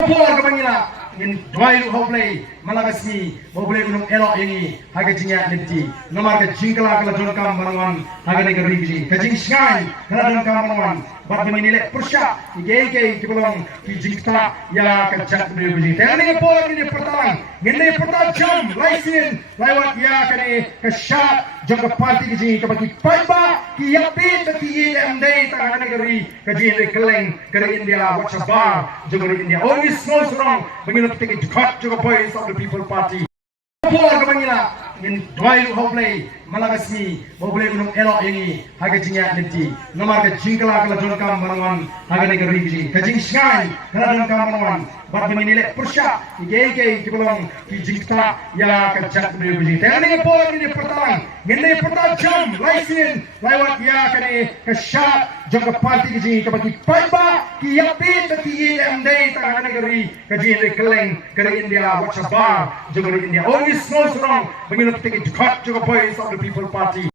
Pola kebangila in dwai lu hoplay malagasmi hoplay unum elo ini haga jinya niti nomar ke jingkala kala don kam manwan haga ne garigi kajing sky kala don kam manwan bat menile persya ige kibulong ki jingta ya kajak berbuji tani pola ini pertang ngene pertang jam laisin lewat ya kane kasya jaga parti ki kabaki paiba ki yapi tati md tangane gari kajing keleng kare India whatsapp jaga India always knows wrong bangila take cut jaga boys of the people party pola kebangila in dwai lu hoplay malagasmi hoplay unum elo ini haga jinya niti nomar ke jingkala kala don kam manwan haga ne garigi kajing sky kala don kam manwan bat menile persya ige kibulong ki jingta ya kajak berbuji tani pola ini pertang ngene pertang jam laisin lewat ya kane kasya jaga parti ki kabaki paiba ki yapi tati md tangane gari kajing keleng kare India whatsapp jaga India always knows wrong bangila take cut jaga boys of the people party